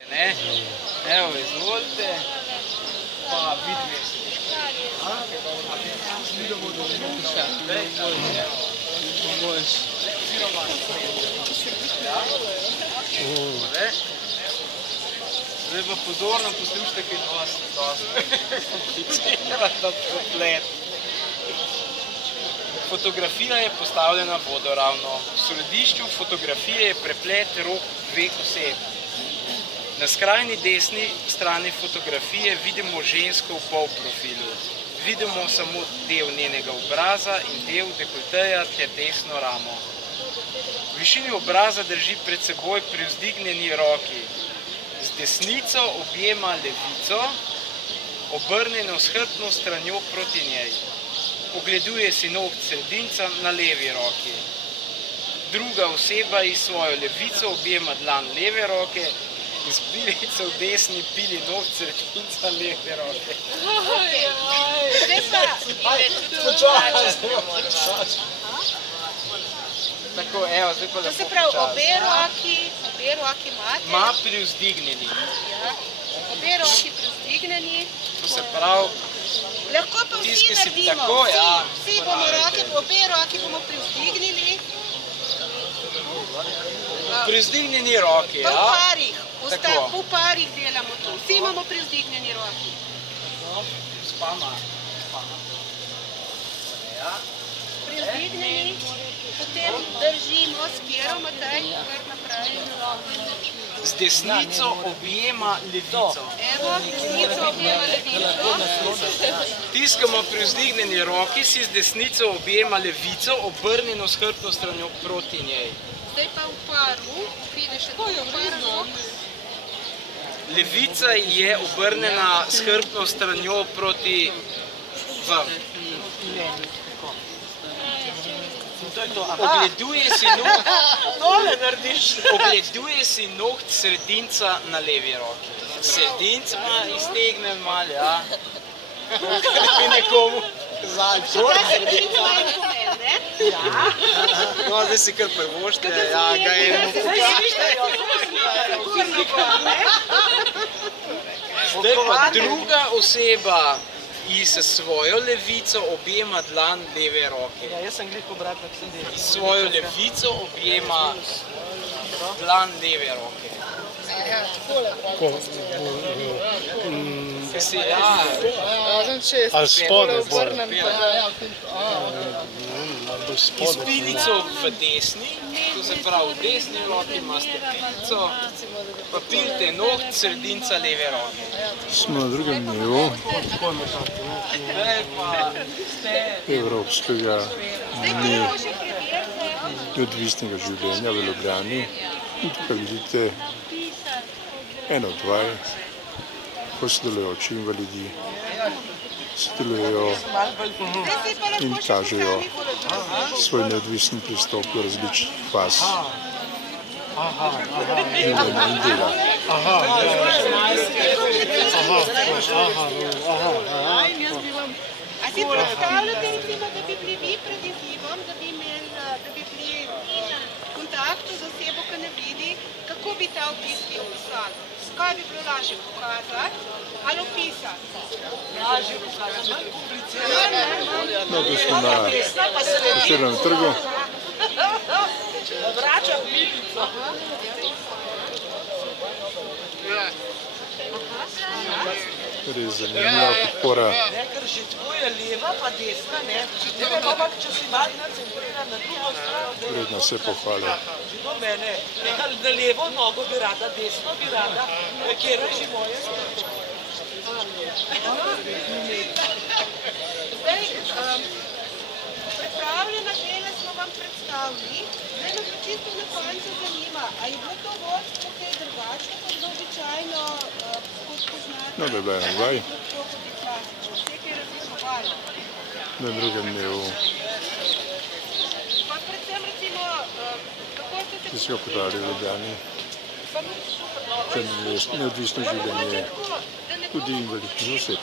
Ne? Evo, izvolite. Pa vidite se. Zdaj pa pozorno poslušajte, kaj vas komplicira ta preplet. Fotografija je postavljena vodoravno. V središču fotografije je preplet rok dveh oseb. Na skrajni desni strani fotografije vidimo žensko v polprofilu. Vidimo samo del njenega obraza in del dekolteja ter desno ramo. V višini obraza drži pred seboj privzdignjeni roki. Z desnico objema levico, obrnjeno s hrbtno stranjo proti njej. Ogleduje si noht sredinca na levi roki. Druga oseba iz svojo levico objema dlan leve roke in s pilico v desni pili noht sredinca leve roke. Tako, evo, zdaj pa lepo počasi. To se pravi, obe roki imate? Ma privzdignjeni. Obe roki privzdignjeni. To se pravi, Lahko pa vsi naredimo. Vsi bomo roke, obe roki bomo privzdignili. privzdignjeni roki, Pa v ja? parih. V parih delamo to. Vsi imamo privzdignjeni roki. Spama. Ja. Privzdignjeni. Potem držimo s kjero, Matej, kar naprej. Z desnico objema levico. Evo, desnico objema levico. Tiskamo privzdignjeni roki, si z desnico objema levico, obrnjeno s hrbtno stranjo proti njej. Zdaj pa v paru, vidiš, tako je v paru. Levica je obrnjena s hrbtno stranjo proti vam. Ogleduje si noht sredinca na levi roki. Sredinc pa iztegnem malo, ja. Bi nekomu kazali. Sredinca je pomen, ne? No, zdaj si kar prvošte, ja, ga enemu Zdaj pa druga oseba s svojo levico objema dlan leve roke. Ja, jaz sem glih pobrat, kako sem delal. Svojo levico objema dlan leve roke. Ali spodaj bolj? S pilico v desni, to se pravi v desni roki imate pilico, pa pilite noht sredinca leve roke. Smo na drugem dnevu Zdaj pa ste Evropskega dne neodvisnega življenja v Ljubljani. In tukaj vidite eno, dva sodelujoči invalidi. Sodelujejo in kažejo svoj neodvisen pristop do različnih faz življenja in dela. A si predstavljate, recimo, da bi bili vi pred izzivom, da bi bili v kontaktu z osebo, ki ne vidi, kako bi ta opis vi opisali? Kaj bi bilo lažje pokazati ali opisati? Lažje pokazati, manj komplicirano. No, tu smo na Prešernovem trgu. Vračam pilico. Res zanimiva podpora. Ker že tvoja leva pa desna, ne? Tebe pa, če si malo nacentriran na drugo stran, Vredna se pohvale. že do mene, na levo nogo bi rada, desno bi rada, kjer je že moje srečo. Zdaj, pripravljena dela smo vam predstavili. Zdaj me pa čisto na koncu zanima, a je bilo to vodstvo kaj drugače, kot da običajno poznate? No, da je bila ena vaj. Tako kot je klasično, vse kaj je razlikovalo. Na drugem dnevu, Pa predvsem recimo, kako ste se ki so ga podali v Ljubljani, pa super, neodvisno življenje tudi invalidnih oseb.